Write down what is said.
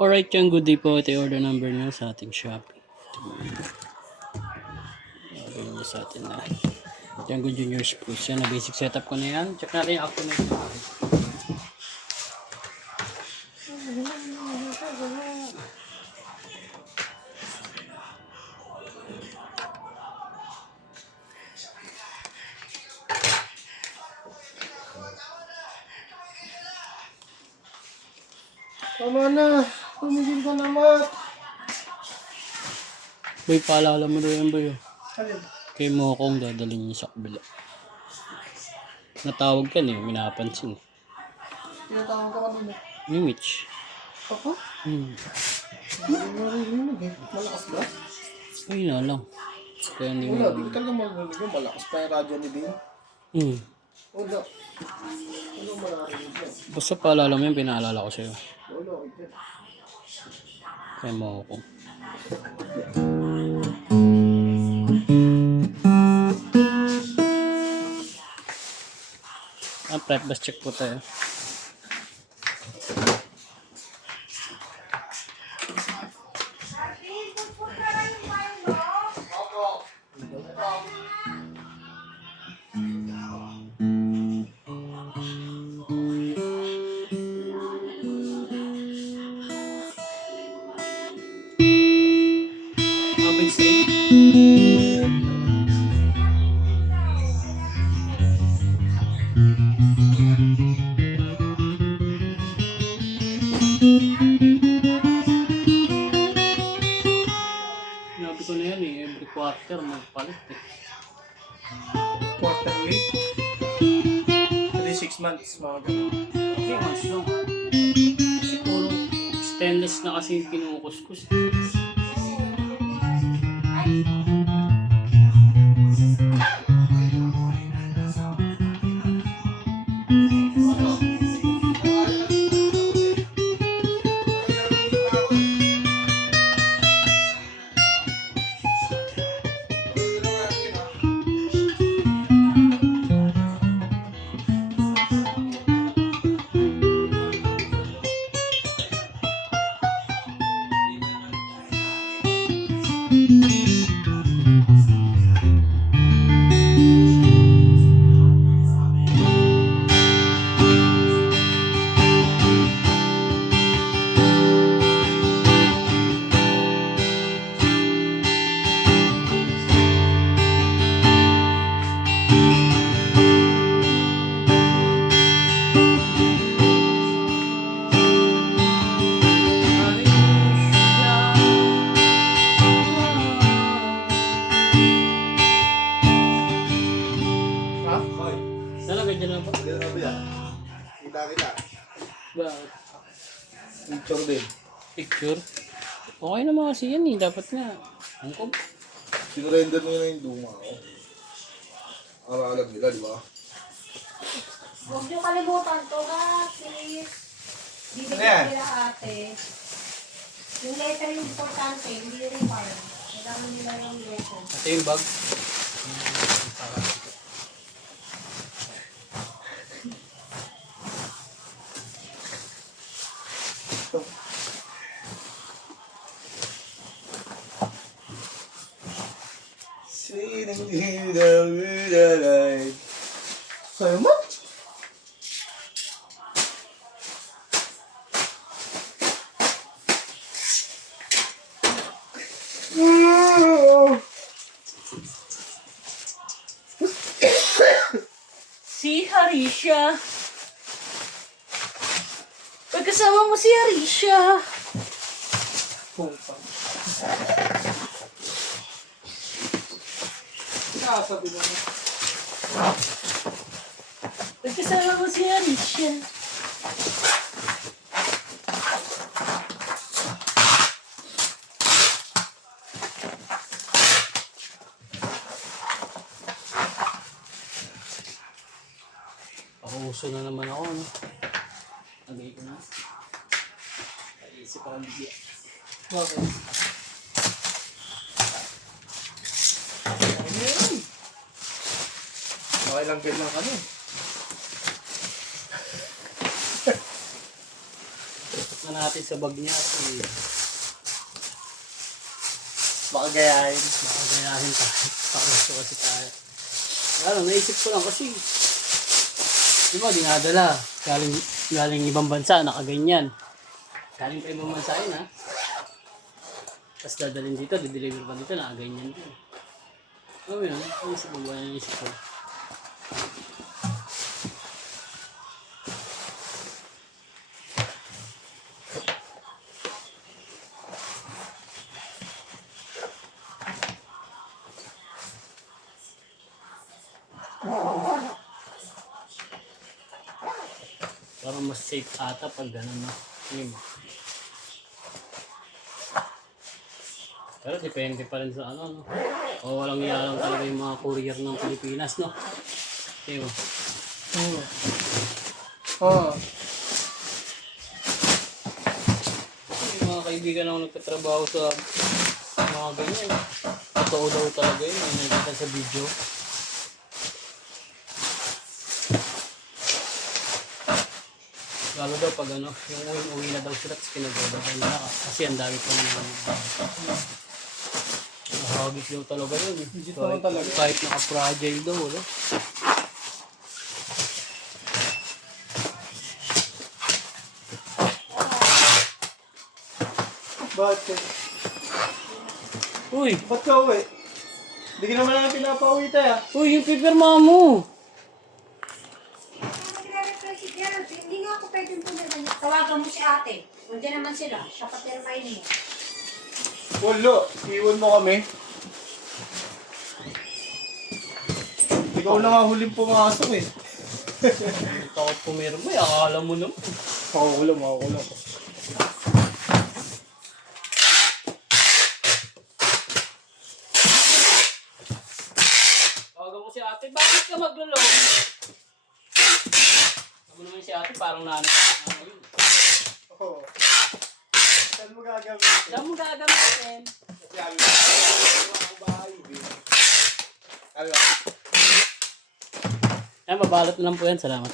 Alright yan, good day po. Ito yung order number nyo sa ating Shopee. Order nyo sa atin na Django Junior Spruce. Yan, na basic setup ko na yan. Check natin yung Actimate na. Tama na. Tumigil ka naman. Boy, paalala mo daw yan, boy. Alin? Kay mo akong dadalhin niya sa kabila. Natawag ka niya, minapansin. Tinatawag ka kanina. Ni Mitch. Ako? Hmm. Hindi mo narinig eh. Malakas ba? Ay na lang. Kaya hindi Wala, mo. di ko talaga marinig yun. Malakas pa yung radyo ni Bing. Hmm. Wala. Wala marinig yan. Basta paalala mo yan, pinaalala ko sa'yo. Wala, okay. Kay mo ako. Prep bus check po tayo. Open straight. Sinabi ko na yan eh, every quarter magpalit eh. Quarterly? 6 months, mga ganun. Okay, mas lang. Siguro stainless na kasi yung kinukuskus. Ha? Talaga dyan na ba? Kita. Bakit? Picture din. Picture? Okay naman kasi yan eh. Dapat nga. Ang ko. Sinurrender mo na yung luma ko. Aralan nila, di ba? Huwag niyo kalimutan to ha, please. Ano yan? Bibigyan nila ate. Yung letter yung importante, hindi required. Kailangan nila yung letter. Ito yung bag. Sa'yo mo? Si Harisha. Pagkasama mo si Harisha. Sasabi na mo. Pagkasama mo si Harisha. Pakuso na naman ako, no? Lagay ko na. Naisip ako bigyan. Bakit? Okay lang lang kami. na natin sa bag niya. Kasi Baka gayahin. baka gayahin tayo. Pakusto kasi tayo. Ano, naisip ko lang kasi di ba, dinadala. Galing ibang bansa, nakaganyan. Galing pa ibang bansa yun, ha? Tapos dadalhin dito, dideliver pa dito, nakaganyan din. Ano yun? Naisip mo ba? Naisip ko. Parang mas safe ata pag gano'n, no? Yun. Pero depende pa rin sa ano, no? O walang iyalang talaga yung mga courier ng Pilipinas, no? Diba? Oo. Yung mga kaibigan ako nagtatrabaho sa mga ganyan. Totoo daw talaga yun, yung nakikita sa video. Lalo daw pag ano, yung uwi na daw sila, tapos pinagdadahan nila kasi ang dami pa naman. Nahagis daw talaga yun. Legit naman talaga. Kahit naka-fragile daw, wala. Bakit? Uy! Ba't ka uwi? Hindi ka naman namin pinapauwi tayo. Uy, yung pipirma mo! Magre-reply si Gerald. Hindi nga ako pwedeng pumirma niya. Tawagan mo si ate. Nandiyan naman sila. Siya papirmahin mo. Wala. Iwan mo kami. Ikaw lang ang huling pumasok eh. Takot pumirma, akala mo naman. Makukulam. Tawagan mo si ate, bakit ka maglulong? Sabi naman si ate, parang nanay. Yun. Oo. Saan mo gagamitin? Saan mo gagamitin? Kasi alam mo ang bahay. Ano? Ayan, mabalot na lang po yan. Salamat.